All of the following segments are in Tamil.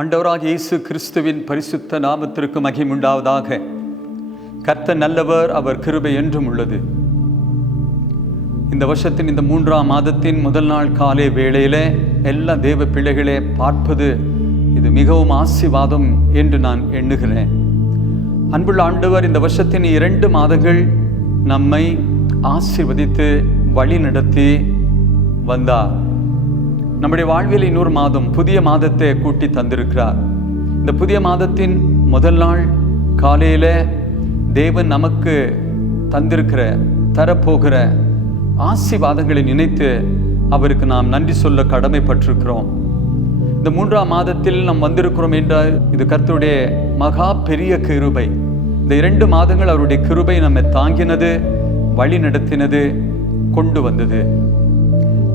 ஆண்டவராகிய இயேசு கிறிஸ்துவின் பரிசுத்த நாமத்திற்கு மகிமை உண்டாவதாக. கர்த்தர் நல்லவர், அவர் கிருபை என்றும் உள்ளது. இந்த வருஷத்தின் இந்த 3ஆம் மாதத்தின் முதல் நாள் காலை வேளையிலே எல்லா தேவ பிள்ளைகளே பார்ப்பது இது மிகவும் ஆசீர்வாதம் என்று நான் எண்ணுகிறேன். அன்புள்ள ஆண்டவர் இந்த வருஷத்தின் 2 மாதங்கள் நம்மை ஆசீர்வதித்து வழி நடத்தி வந்தார். நம்முடைய வாழ்வில் இன்னொரு மாதம், புதிய மாதத்தை கூட்டி தந்திருக்கிறார். இந்த புதிய மாதத்தின் முதல் நாள் காலையில் தேவன் நமக்கு தரப்போகிற ஆசீர்வாதங்களை நினைத்து அவருக்கு நாம் நன்றி சொல்ல கடமைப்பட்டிருக்கிறோம். இந்த 3ஆம் மாதத்தில் நாம் வந்திருக்கிறோம் என்றால் இது கர்த்தருடைய மகா பெரிய கிருபை. இந்த 2 மாதங்கள் அவருடைய கிருபை நம்மை தாங்கினது, வழி நடத்தினது, கொண்டு வந்தது.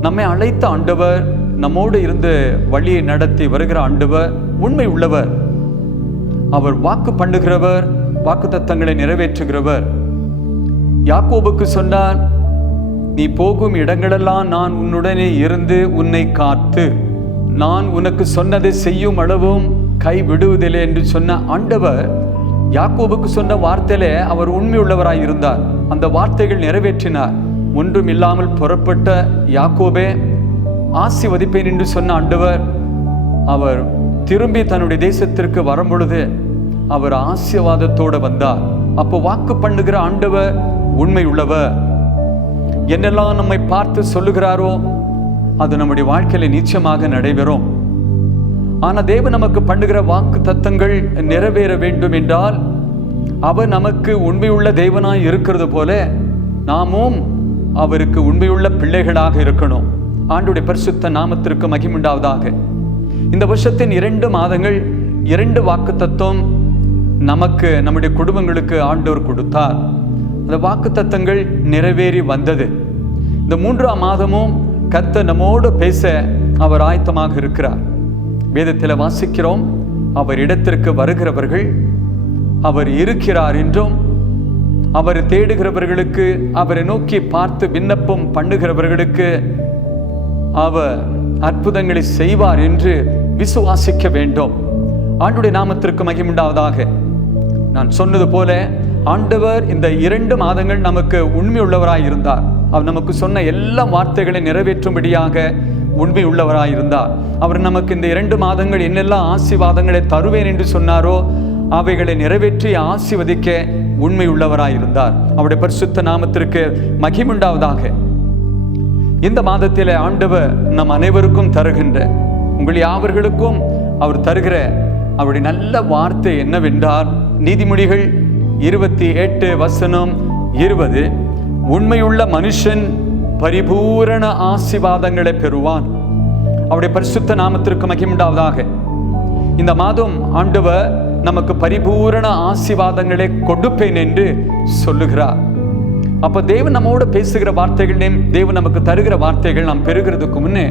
நம்மை அழைத்த ஆண்டவர், நம்மோடு இருந்து வழியை நடத்தி வருகிற ஆண்டவர் உண்மை உள்ளவர். அவர் வாக்கு பண்ணுகிறவர், வாக்குத்தத்தங்களை நிறைவேற்றுகிறவர். யாக்கோபுக்கு சொன்னார், நீ போகும் இடங்களெல்லாம் நான் உன்னுடனே இருந்து உன்னை காத்து நான் உனக்கு சொன்னதை செய்யும் அளவும் கை விடுவதில்லை என்று சொன்ன ஆண்டவர் யாக்கோபுக்கு சொன்ன வார்த்தையிலே அவர் உண்மை உள்ளவராய் இருந்தார். அந்த வார்த்தைகள் நிறைவேற்றினார். ஒன்றும் இல்லாமல் புறப்பட்ட யாக்கோபே ஆசீர்வதிப்பேன் என்று சொன்ன ஆண்டவர் அவர் திரும்பி தன்னுடைய தேசத்திற்கு வரும் பொழுது அவர் ஆசீர்வாதத்தோடு வந்தார். அப்போ வாக்கு பண்ணுகிற ஆண்டவர் உண்மை உள்ளவர். என்னெல்லாம் நம்மை பார்த்து சொல்லுகிறாரோ அது நம்முடைய வாழ்க்கையில நிச்சயமாக நடைபெறும். ஆனால் தேவன் நமக்கு பண்ணுகிற வாக்கு தத்தங்கள் நிறைவேற வேண்டும் என்றால் அவர் நமக்கு உண்மையுள்ள தேவனாய் இருக்கிறது போல நாமும் அவருக்கு உண்மையுள்ள பிள்ளைகளாக இருக்கணும். ஆண்டுடைய பரிசுத்த நாமத்திற்கு மகிமை உண்டாவதாக. இந்த வருஷத்தின் 2 மாதங்கள் 2 வாக்குத்தத்தம் நமக்கு, நம்முடைய குடும்பங்களுக்கு ஆண்டவர் கொடுத்தார். அந்த வாக்குத்தத்தங்கள் நிறைவேறி வந்தது. இந்த 3ஆம் மாதமும் கர்த்தர் நம்மோடு பேச அவர் ஆயத்தமாக இருக்கிறார். வேதத்தில் வாசிக்கிறோம், அவர் இடத்திற்கு வருகிறவர்கள் அவர் இருக்கிறார் என்றும், அவர் தேடுகிறவர்களுக்கு, அவரை நோக்கி பார்த்து விண்ணப்பம் பண்ணுகிறவர்களுக்கு அவர் அற்புதங்களை செய்வார் என்று விசுவாசிக்க வேண்டும். ஆண்டுடைய நாமத்திற்கு மகிமை உண்டாவதாக. நான் சொன்னது போல ஆண்டவர் இந்த 2 மாதங்கள் நமக்கு உண்மை உள்ளவராய் இருந்தார். அவர் நமக்கு சொன்ன எல்லா வார்த்தைகளை நிறைவேற்றும்படியாக உண்மை உள்ளவராய் இருந்தார். அவர் நமக்கு இந்த 2 மாதங்கள் என்னெல்லாம் ஆசீர்வாதங்களை தருவேன் என்று சொன்னாரோ அவைகளை நிறைவேற்றி ஆசீர்வதிக்க உண்மை உள்ளவராய் இருந்தார். அவருடைய பரிசுத்த நாமத்திற்கு மகிமை உண்டாவதாக. இந்த மாதத்தில் ஆண்டவர் நம் அனைவருக்கும் தருகின்ற, உங்கள் யாவர்களுக்கும் அவர் தருகிற அவருடைய நல்ல வார்த்தை என்னவென்றால், நீதிமொழிகள் 28:20, உண்மையுள்ள மனுஷன் பரிபூரண ஆசீர்வாதங்களை பெறுவான். அவருடைய பரிசுத்த நாமத்திற்கு மகிமை உண்டாவதாக. இந்த மாதம் ஆண்டவர் நமக்கு பரிபூரண ஆசீர்வாதங்களை கொடுப்பேன் என்று சொல்லுகிறார். அப்ப தேவன் நம்மோடு பேசுகிற வார்த்தைகளையும் தேவன் நமக்கு தருகிற வார்த்தைகள் நாம் பெறுகிறதுக்கு முன்னே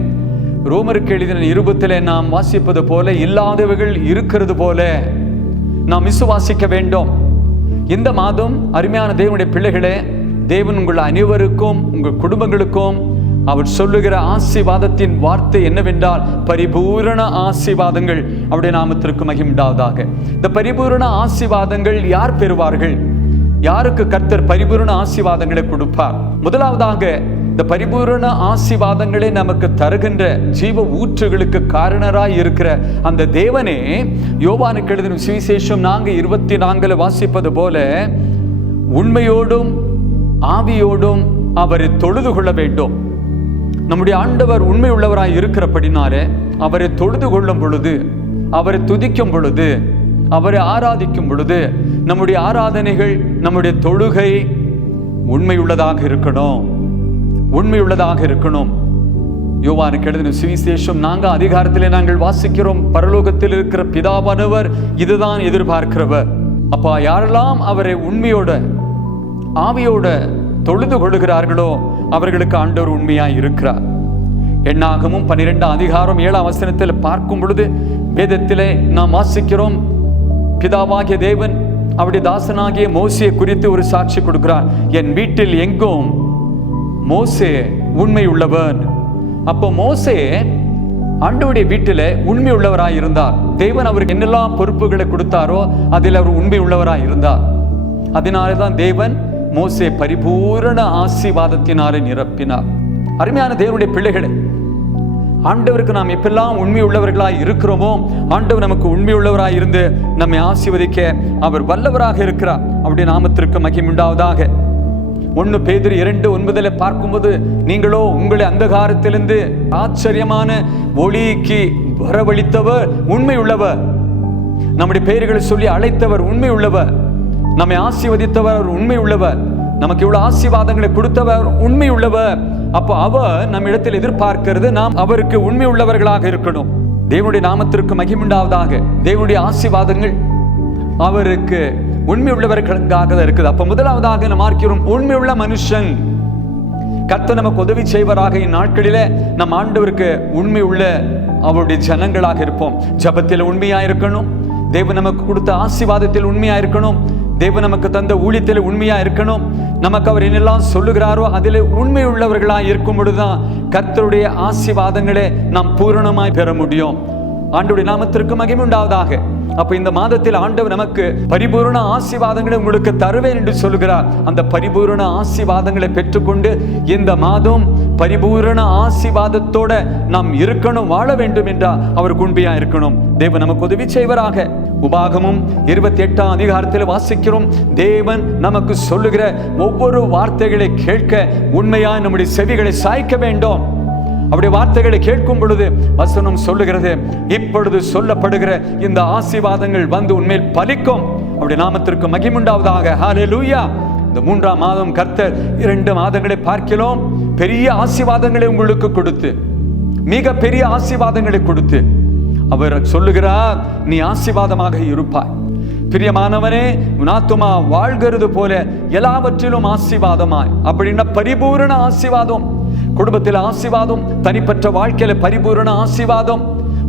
ரோமருக்கு எழுதின 20 நாம் வாசிப்பது போல, இல்லாதவைகள் இருக்கிறது போல நாம் விசுவாசிக்க வேண்டும். இந்த மாதம் அருமையான தேவனுடைய பிள்ளைகளே, தேவன் உங்கள் அனைவருக்கும், உங்கள் குடும்பங்களுக்கும் அவர் சொல்லுகிற ஆசீர்வாதத்தின் வார்த்தை என்னவென்றால் பரிபூரண ஆசீர்வாதங்கள். அவருடைய நாமத்திற்கு மகிமை உண்டாவதாக. இந்த பரிபூரண ஆசீர்வாதங்கள் யார் பெறுவார்கள்? யாருக்கு கர்த்தர் பரிபூரண ஆசீர்வாதங்களை கொடுப்பார்? முதலாவதாக இந்த பரிபூரண ஆசீர்வாதங்களை நமக்கு தருகின்ற ஜீவ ஊற்றுகளுக்கு காரணராய் இருக்கிற அந்த தேவனே, யோவானுக்கு எழுதின சுவிசேஷம் 4:24 வாசிப்பது போல, உண்மையோடும் ஆவியோடும் அவரை தொழுது கொள்ள வேண்டும். நம்முடைய ஆண்டவர் உண்மை உள்ளவராய் இருக்கிறபடினாலே அவரை தொழுது கொள்ளும் பொழுது, அவரை துதிக்கும் பொழுது, அவரை ஆராதிக்கும் பொழுது நம்முடைய ஆராதனைகள், நம்முடைய தொழுகை உண்மையுள்ளதாக இருக்கணும், உண்மையுள்ளதாக இருக்கணும். யோவானுக்கு எழுதின சுவிசேஷம் 4 அதிகாரத்திலே நாங்கள் வாசிக்கிறோம், பரலோகத்தில் இருக்கிற பிதாவானவர் இதுதான் எதிர்பார்க்கிறவர். அப்பா, யாரெல்லாம் அவரை உண்மையோட ஆவியோட தொழுது கொள்ளுகிறார்களோ அவர்களுக்கு ஆண்டவர் உண்மையாய் இருக்கிறார். எண்ணாகமும் 12:7 பார்க்கும் பொழுது வேதத்திலே நாம் வாசிக்கிறோம், பிதாவாகிய தேவன் அவருடைய தாசனாகிய மோசேயை குறித்து ஒரு சாட்சி கொடுக்கிறார். என் வீட்டில் எங்கும் மோசே உண்மை உள்ளவன். அப்போ மோசே ஆண்டவருடைய வீட்டில் உண்மை உள்ளவராய் இருந்தார். தேவன் அவருக்கு என்னெல்லாம் பொறுப்புகளை கொடுத்தாரோ அதில் அவர் உண்மை உள்ளவராய் இருந்தார். அதனால்தான் தேவன் மோசே பரிபூரண ஆசீர்வாதத்தினாலே நிரப்பினார். அருமையான தேவனுடைய பிள்ளைகளே, ஆண்டவருக்கு நாம் எப்பெல்லாம் உண்மை உள்ளவர்களாய் இருக்கிறோமோ, ஆண்டவர் நமக்கு உண்மை உள்ளவராய் இருந்து நம்மை ஆசீர்வதிக்க அவர் வல்லவராக இருக்கிறார். அவருடைய நாமத்திற்கு மகிமை உண்டாவதாக. 1 பேதுரு 2:9 பார்க்கும்போது, நீங்களோ உங்களை அந்தகாரத்திலிருந்து ஆச்சரியமான ஒளிக்கு வரவழைத்தவர் உண்மை உள்ளவர், நம்முடைய பெயர்களை சொல்லி அழைத்தவர் உண்மை உள்ளவர், நம்மை ஆசீர்வதித்தவர் உண்மை உள்ளவர், நமக்கு இவ்வளவு ஆசீர்வாதங்களை கொடுத்தவர் உண்மை உள்ளவர். அப்போ அவர் நம்ம இடத்தில் எதிர்பார்க்கிறது நாம் அவருக்கு உண்மை உள்ளவர்களாக இருக்கணும். தேவனுடைய நாமத்திற்கு மகிமை உண்டாவதாக. தேவனுடைய ஆசீர்வாதங்கள் அவருக்கு உண்மை உள்ளவர்களுக்காக இருக்குது. அப்ப முதலாவதாக நாம் பார்க்கிறோம், உண்மை உள்ள மனுஷன். கர்த்தர் நமக்கு உதவி செய்வராக இந்நாட்களிலே நம் ஆண்டவருக்கு உண்மை உள்ள அவருடைய ஜனங்களாக இருப்போம். ஜபத்தில் உண்மையா இருக்கணும், தேவன் நமக்கு கொடுத்த ஆசீர்வாதத்தில் உண்மையா இருக்கணும், தேவன் நமக்கு தந்த ஊழியத்தில் உண்மையா இருக்கணும், நமக்கு அவர் என்னெல்லாம் சொல்லுகிறாரோ அதில் உண்மை உள்ளவர்களாக இருக்கும் பொழுதுதான் கர்த்தருடைய ஆசீர்வாதங்களை நாம் பூரணமாய் பெற முடியும். ஆண்டவருடைய நாமத்திற்கு மகிமை உண்டாவதாக. அப்ப இந்த மாதத்தில் ஆண்டவர் நமக்கு பரிபூரண ஆசீர்வாதங்களை உங்களுக்கு தருவேன் என்று சொல்லுகிறார். அந்த பரிபூரண ஆசீர்வாதங்களை பெற்றுக்கொண்டு இந்த மாதம் பரிபூரண ஆசீர்வாதத்தோட நாம் இருக்கணும், வாழ வேண்டும் என்றால் அவருக்கு உண்மையா இருக்கணும். தேவன் நமக்கு உதவி செய்வராக. உபாகமும் 28ஆம் அதிகாரத்தில் வாசிக்கிறோம், தேவன் நமக்கு சொல்லுகிற ஒவ்வொரு வார்த்தைகளை கேட்க உண்மையா நம்முடைய செவிகளை சாய்க்க வேண்டும். அவருடைய வார்த்தைகளை கேட்கும் பொழுது வசனம் சொல்லுகிறது, இப்பொழுது சொல்லப்படுகிற இந்த ஆசீர்வாதங்கள் வந்து உண்மையில் பலிக்கும். அவருடைய நாமத்திற்கு மகிமை உண்டாவதாக. ஹல்லேலூயா. இந்த 3ஆம் மாதம் கர்த்தர் 2 மாதங்களை பார்க்கிறோம், பெரிய ஆசீர்வாதங்களை உங்களுக்கு கொடுத்து, மிக பெரிய ஆசீர்வாதங்களை கொடுத்து அவர் சொல்லுகிறார், நீ ஆசீர்வாதமாக இருப்பாய். பிரியமானவனே, உன் ஆத்துமா வாழ்கிறது போல எல்லாவற்றிலும் ஆசீர்வாதமாய். அப்படின்னா பரிபூரண ஆசீர்வாதம். குடும்பத்தில் ஆசீர்வாதம், தனிப்பட்ட வாழ்க்கையில பரிபூரண ஆசீர்வாதம்,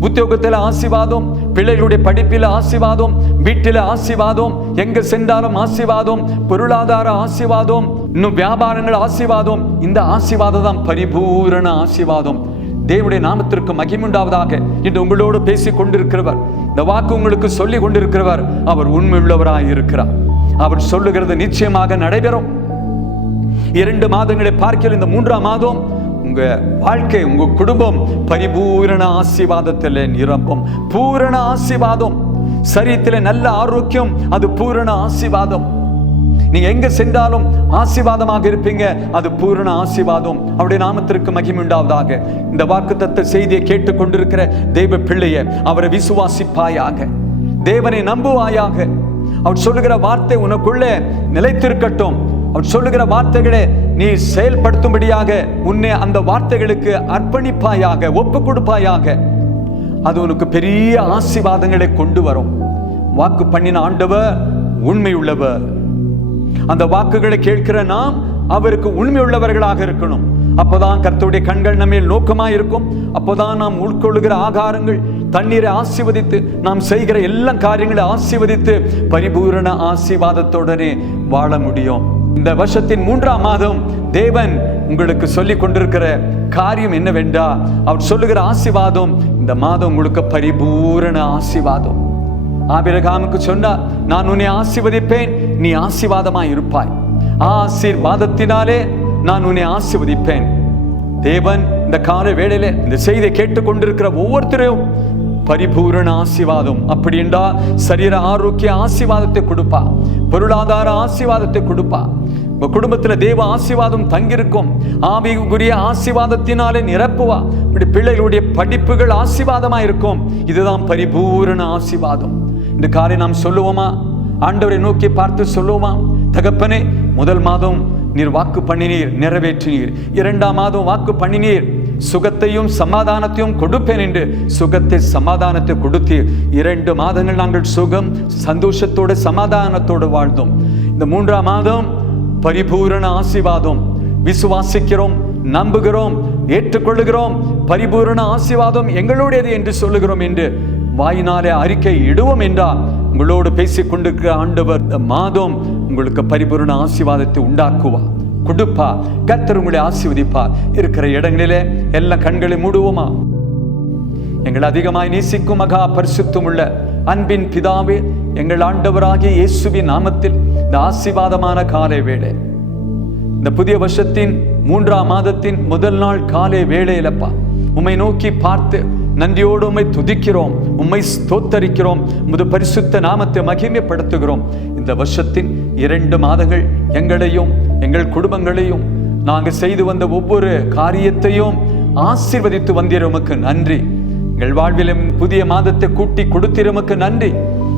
உத்தியோகத்தில் ஆசீர்வாதம், பிள்ளைகளுடைய படிப்பில் ஆசீர்வாதம், வீட்டில் ஆசீர்வாதம், எங்க சென்றாலும் ஆசீர்வாதம், பொருளாதார ஆசீர்வாதம், இன்னும் வியாபாரங்கள் ஆசீர்வாதம். இந்த ஆசீர்வாதம் தான் பரிபூரண ஆசீர்வாதம். தேவனுடைய நாமத்திற்கு மகிமை உண்டாவதாக. இன்று உங்களோடு பேசிக் கொண்டிருக்கிறவர், இந்த வாக்கு உங்களுக்கு சொல்லி கொண்டிருக்கிறவர் அவர் உண்மை உள்ளவராய் இருக்கிறார். அவர் சொல்லுகிறது நிச்சயமாக நடைபெறும். 2 மாதங்களை பார்க்கிற இந்த 3ஆம் மாதம் உங்க வாழ்க்கை, உங்க குடும்பம் பரிபூரண ஆசீர்வாதத்தில் நிரம்பும். பூரண ஆசீர்வாதம். சரீரத்தில் நல்ல ஆரோக்கியம், அது பூரண ஆசீர்வாதம். நீங்க எங்க சென்றாலும் ஆசீர்வாதமாக இருப்பீங்க, அது பூரண ஆசீர்வாதம். அவருடைய நாமத்திற்கு மகிமை உண்டாவதாக. இந்த வாக்குத்தத்த செய்தியை கேட்டுக் கொண்டிருக்கிற தேவ பிள்ளையை அவரை விசுவாசிப்பாயாக, தேவனை நம்புவாயாக. அவர் சொல்லுகிற வார்த்தை உனக்குள்ளே நிலைத்திருக்கட்டும். அவர் சொல்லுகிற வார்த்தைகளை நீ செயல்படுத்தும்படியாக உன்னை அந்த வார்த்தைகளுக்கு அர்ப்பணிப்பாயாக, ஒப்பு கொடுப்பாயாக. அது உனக்கு பெரிய ஆசீர்வாதங்களை கொண்டு வரும். வாக்கு பண்ணின ஆண்டவர் உண்மை உள்ளவர். அந்த வாக்குகளை கேட்கிற நாம் அவருக்கு உண்மை உள்ளவர்களாக இருக்கணும். அப்போதான் கர்த்தருடைய கண்கள் நம்ம நோக்கமாக இருக்கும். அப்போதான் நாம் உட்கொள்ளுகிற ஆகாரங்கள், தண்ணீரை ஆசீர்வதித்து, நாம் செய்கிற எல்லா காரியங்களை ஆசீர்வதித்து பரிபூரண ஆசீர்வாதத்துடனே வாழ முடியும். இந்த வருஷத்தின் 3ஆம் மாதம் தேவன் உங்களுக்கு சொல்லி கொண்டிருக்கிற காரியம் என்னவென்றா, அவர் சொல்லுகிற ஆசீர்வாதம் இந்த மாதம் உங்களுக்கு பரிபூரண ஆசீர்வாதம். ஆபிரகாமுக்கு சொன்னார், நான் உன்னை ஆசீர்வதிப்பேன், நீ ஆசீர்வாதமாய் இருப்பாய். ஆசீர்வாதத்தினாலே நான் உன்னை ஆசீர்வதிப்பேன். தேவன் இந்த கால வேளையில இந்த செய்தியை கேட்டுக்கொண்டிருக்கிற ஒவ்வொருத்தரையும் பரிபூரண ஆசீர்வாதம். அப்படி என்றா சரீர ஆரோக்கிய ஆசீர்வாதத்தை கொடுப்பா, பொருளாதார ஆசீர்வாதத்தை கொடுப்பா, குடும்பத்தில் தேவ ஆசீர்வாதம் தங்கியிருக்கும். ஆவிக்குரிய ஆசீர்வாதத்தினாலே நிரப்புவா. பிள்ளைகளுடைய படிப்புகள் ஆசீர்வாதமா இருக்கும். இதுதான் பரிபூரண ஆசீர்வாதம். இந்த காரியம் நாம் சொல்லுவோமா? ஆண்டவரை நோக்கி பார்த்து சொல்லுவோமா? தகப்பனே, முதல் மாதம் நீர் வாக்கு பண்ணினீர், நிறைவேற்றினீர். 2ஆம் மாதம் வாக்கு பண்ணினீர், சுகத்தையும் சமாதானத்தையும் கொடுப்பேன் என்று சுகத்தை சமாதானத்தை கொடுத்தீர். 2 மாதங்கள் நாங்கள் சுகம் சந்தோஷத்தோடு சமாதானத்தோடு வாழ்ந்தோம். இந்த 3ஆம் மாதம் பரிபூரண ஆசீர்வாதம். விசுவாசிக்கிறோம், நம்புகிறோம், ஏற்றுக்கொள்ளுகிறோம். பரிபூரண ஆசீர்வாதம் எங்களுடையது என்று சொல்லுகிறோம் என்று வாயினாலே அறிக்கை இடுவோம் என்றால் உங்களோடு பேசிக் கொண்டிருக்கிற ஆண்டவர் இந்த மாதம் உங்களுக்கு பரிபூரண ஆசீர்வாதத்தை உண்டாக்குவா, கொடுப்பா. கர்த்தர் உங்களை ஆசீர்வதிப்பார். இருக்கிற இடங்களிலே எல்லா கண்களை மூடுவோமா? எங்கள் அதிகமாய் நேசிக்கும் மகா பரிசுத்தமுள்ள அன்பின் பிதாவே, எங்கள் ஆண்டவராகிய இயேசுவின் நாமத்தில் இந்த ஆசீர்வாதமான காலை வேளை, இந்த புதிய வருஷத்தின் 3ஆம் மாதத்தின் முதல் நாள் காலை வேளையிலப்பா உம்மை நோக்கி பார்த்து நன்றியோடு உம்மை துதிக்கிறோம், உம்மை ஸ்தோத்தரிக்கிறோம், உமது பரிசுத்த நாமத்தை மகிமைப்படுத்துகிறோம். இந்த வருஷத்தின் 2 மாதங்கள் எங்களையும் எங்கள் குடும்பங்களையும் நாங்கள் செய்து வந்த ஒவ்வொரு காரியத்தையும் ஆசீர்வதித்து வந்தீர். உமக்கு நன்றி. எங்கள் வாழ்விலும் புதிய மாதத்தை கூட்டி கொடுத்தீர். உமக்கு நன்றி.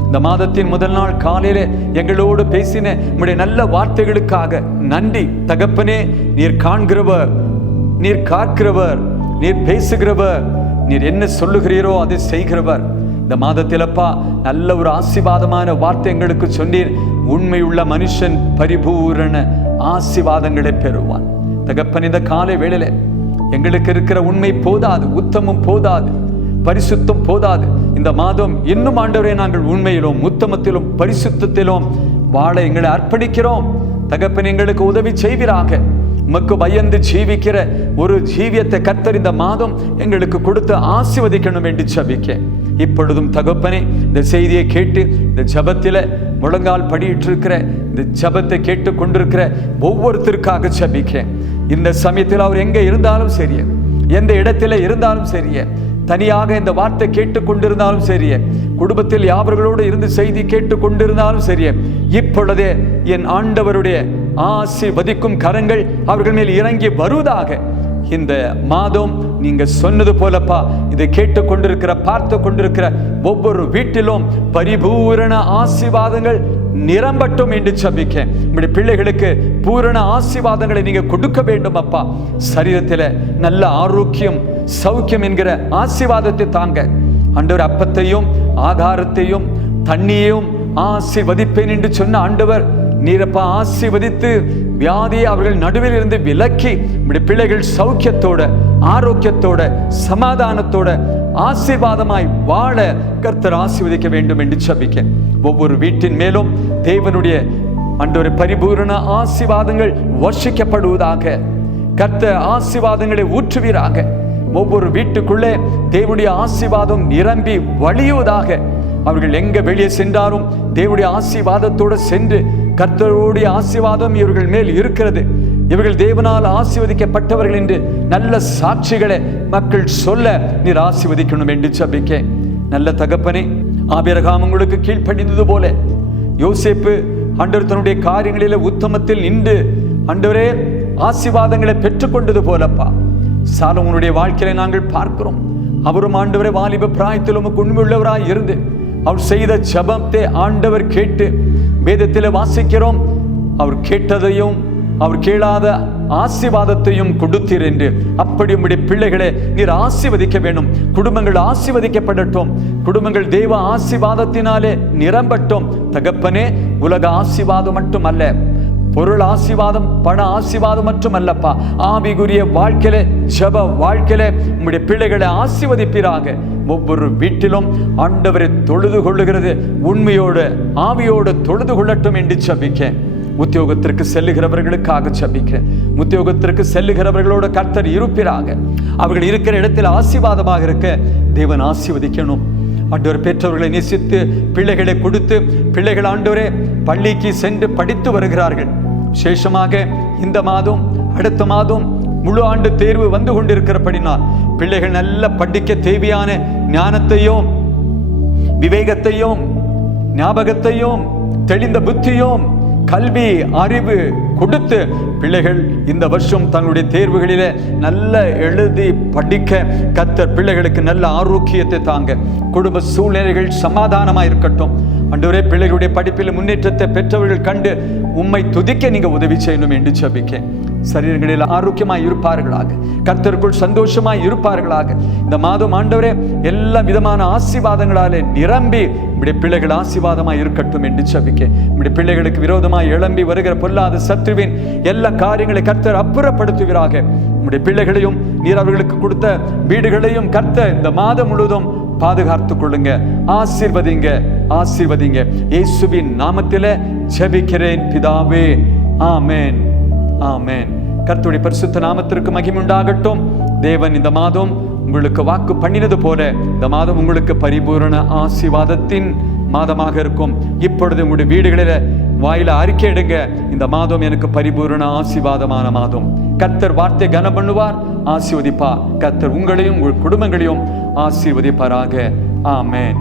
இந்த மாதத்தின் முதல் நாள் காலையில எங்களோடு பேசின உம்முடைய நல்ல வார்த்தைகளுக்காக நன்றி தகப்பனே. நீர் காண்கிறவர், நீர் காக்கிறவர், நீர் பேசுகிறவர், நீர் என்ன சொல்லுகிறீரோ அதை செய்கிறவர். இந்த மாதத்திலப்பா நல்ல ஒரு ஆசீர்வாதமான வார்த்தை எங்களுக்கு சொன்னீர். உண்மையுள்ள மனுஷன் பரிபூரண ஆசீர்வாதங்களை பெறுவான். தகப்பன், இந்த காலை வேளையில எங்களுக்கு இருக்கிற உண்மை போதாது, உத்தமம் போதாது, பரிசுத்தம் போதாது. இந்த மாதம் இன்னும் ஆண்டவரே நாங்கள் உண்மையிலும் உத்தமத்திலும் பரிசுத்தத்திலும் வாழ எங்களை அர்ப்பணிக்கிறோம். தகப்பன், எங்களுக்கு உதவி செய்வீராக. உமக்கு பயந்து ஜீவிக்கிற ஒரு ஜீவியத்தை கர்த்தர் இந்த மாதம் எங்களுக்கு கொடுத்து ஆசீர்வதிக்கணும் என்று ஜெபிக்க இப்பொழுதும் தகப்பனே, இந்த செய்தியை கேட்டு இந்த ஜெபத்தில முழங்கால் படியிட்டு இருக்கிற இந்த ஜெபத்தை கேட்டு கொண்டிருக்கிற ஒவ்வொருத்தருக்காக ஜெபிக்க. இந்த சமயத்தில் அவர் எங்க இருந்தாலும் சரிய, எந்த இடத்துல இருந்தாலும் சரிய, தனியாக இந்த வார்த்தை கேட்டு கொண்டிருந்தாலும் சரிய, குடும்பத்தில் யாவர்களோடு இருந்து செய்தி கேட்டு கொண்டிருந்தாலும் சரிய, இப்பொழுதே என் ஆண்டவருடைய ஆசீர்வதிக்கும் கரங்கள் அவர்கள் மேல் இறங்கி வருவதாக. இந்த மாதம் நீங்க சொன்னது போலப்பா, இதை கேட்டு கொண்டிருக்கிற பார்த்து கொண்டிருக்கிற ஒவ்வொரு வீட்டிலும் பரிபூரண ஆசீர்வாதங்கள் நிரம்பட்டும் என்று ஜெபிக்க. நம்முடைய பிள்ளைகளுக்கு பூரண ஆசீர்வாதங்களை நீங்க கொடுக்க வேண்டும் அப்பா. சரீரத்தில் நல்ல ஆரோக்கியம், சௌக்கியம் என்கிற ஆசீர்வாதத்தை தாங்க ஆண்டவர். அப்பத்தையும் ஆகாரத்தையும் தண்ணியையும் ஆசீர்வதிப்பேன் என்று சொன்ன ஆண்டவர், நீரப்பா ஆசீர்வதித்து வியாதியை அவர்கள் நடுவில் இருந்து விலக்கி பிள்ளைகள் சௌக்கியத்தோட, ஆரோக்கியத்தோட, சமாதானத்தோட, ஆசீர்வாதமாய் வாழ கர்த்தர் ஆசீர்வதிக்க வேண்டும் என்று ஜெபிக்க. ஒவ்வொரு வீட்டின் மேலும் தேவனுடைய ஆண்டவரே பரிபூரண ஆசீர்வாதங்கள் வர்ஷிக்கப்படுவதாக. கர்த்தர் ஆசீர்வாதங்களை ஊற்றுவீராக. ஒவ்வொரு வீட்டுக்குள்ளே தேவனுடைய ஆசீர்வாதம் நிரம்பி வழியுவதாக. அவர்கள் எங்க வெளியே சென்றாலும் தேவனுடைய ஆசீர்வாதத்தோடு சென்று, கர்த்தருடைய ஆசீர்வாதம் இவர்கள் மேல் இருக்கிறது, இவர்கள் தேவனால் ஆசீர்வதிக்கப்பட்டவர்கள் என்று நல்ல சாட்சிகளை மக்கள் சொல்ல நீர் ஆசீர்வதிக்கணும் என்று ஜெபிக்க. நல்ல தகப்பனே, ஆபிரகாம் உங்களுக்கு கீழ்ப்படிந்தது போல யோசேப்பு ஆண்டவர் தன்னுடைய காரியங்களில உத்தமத்தில் நின்று ஆண்டவரே ஆசீர்வாதங்களை பெற்றுக்கொண்டது போலப்பா, சாலமோனுடைய வாழ்க்கையில நாங்கள் பார்க்கிறோம். அவரும் ஆண்டவரே வாலிப பிராயத்தில் உமக்கு உண்மையுள்ளவராய் இருந்து அவர் செய்த ஜெபத்தை ஆண்டவர் கேட்டு வேதத்தில் வாசிக்கிறோம். அவர் கேட்டதையும் அவர் கேளாத ஆசீர்வாதத்தையும் கொடுத்தீர் என்று. அப்படி உம்முடைய பிள்ளைகளை நீர் ஆசீர்வதிக்க வேண்டும். குடும்பங்கள் ஆசீர்வதிக்கப்படட்டும். குடும்பங்கள் தேவ ஆசீர்வாதத்தினாலே நிரம்பட்டும். தகப்பனே, உலக ஆசீர்வாதம் மட்டும் அல்ல, பொருள் ஆசீர்வாதம், பண ஆசீர்வாதம் மட்டும் அல்லப்பா, ஆவிக்குரிய வாழ்க்கையில, ஜெப வாழ்க்கையில உம்முடைய பிள்ளைகளை ஆசீர்வதிப்பீராக. ஒவ்வொரு வீட்டிலும் ஆண்டவரை தொழுது கொள்ளுகிறது உண்மையோடு ஆவியோடு தொழுது கொள்ளட்டும் என்று ஜெபிக்க. உத்தியோகத்திற்கு செல்லுகிறவர்களுக்காக ஜெபிக்க. உத்தியோகத்திற்கு செல்லுகிறவர்களோட கர்த்தர் இருப்பீராக. அவர்கள் இருக்கிற இடத்தில் ஆசீர்வாதமாக இருக்க தேவன் ஆசீர்வதிக்கணும். ஆண்டவர் பெற்றவர்களை நேசித்து பிள்ளைகளை கொடுத்து, பிள்ளைகள் ஆண்டவரே பள்ளிக்கு சென்று படித்து வருகிறார்கள். விசேஷமாக இந்த மாதம், அடுத்த மாதம் முழு ஆண்டு தேர்வு வந்து கொண்டிருக்கிறபடினால் பிள்ளைகள் நல்ல படிக்க தேவையான ஞானத்தையும் விவேகத்தையும் ஞாபகத்தையும் தெளிந்த புத்தியும் கல்வி அறிவு கொடுத்து பிள்ளைகள் இந்த வருஷம் தங்களுடைய தேர்வுகளிலே நல்ல எழுதி படிக்க கர்த்தர் பிள்ளைகளுக்கு நல்ல ஆரோக்கியத்தை தாங்க. குடும்ப சூழ்நிலைகள் சமாதானமாக இருக்கட்டும். ஆண்டவரே, பிள்ளைகளுடைய படிப்பில் முன்னேற்றத்தை பெற்றவர்கள் கண்டு உம்மை துதிக்க நீங்க உதவி செய்யணும் என்று ஜெபிக்க. சரீரங்களில் ஆரோக்கியமாய் இருப்பார்களாக, கர்த்தருக்குள் சந்தோஷமாய் இருப்பார்களாக. இந்த மாதம் ஆண்டவரே எல்லா விதமான ஆசீர்வாதங்களாலே நிரம்பி நம்முடைய பிள்ளைகள் ஆசீர்வாதமாய் இருக்கட்டும் என்று ஜெபிக்க. நம்முடைய பிள்ளைகளுக்கு விரோதமாய் எழும்பி வருகிற பொல்லாத சத்துருவின் எல்லா காரியங்களை கர்த்தர் அப்புறப்படுத்துவீராக. நம்முடைய பிள்ளைகளையும் நீர் அவர்களுக்கு கொடுத்த வீடுகளையும் கர்த்தர் இந்த மாதம் முழுவதும் பாதுகாத்துக் கொள்ளுங்க. ஆசீர்வதிங்க, ஆசீர்வதிங்க. இயேசுவின் நாமத்திலே ஜெபிக்கிறேன் பிதாவே, ஆமென், ஆமென். கர்த்தருடைய பரிசுத்த நாமத்திற்கு மகிமை உண்டாகட்டும். தேவன் இந்த மாதம் உங்களுக்கு வாக்கு பண்ணினது போல இந்த மாதம் உங்களுக்கு பரிபூரண ஆசீர்வாதத்தின் மாதமாக இருக்கும். இப்பொழுது உங்களுடைய வீடுகளில் வாயில அறிக்கை எடுங்க, இந்த மாதம் எனக்கு பரிபூரண ஆசீர்வாதமான மாதம். கர்த்தர் வார்த்தை கனம் பண்ணுவார், ஆசீர்வதிப்பார். கர்த்தர் உங்களையும் உங்கள் குடும்பங்களையும் ஆசீர்வதிப்பாராக. ஆமென்.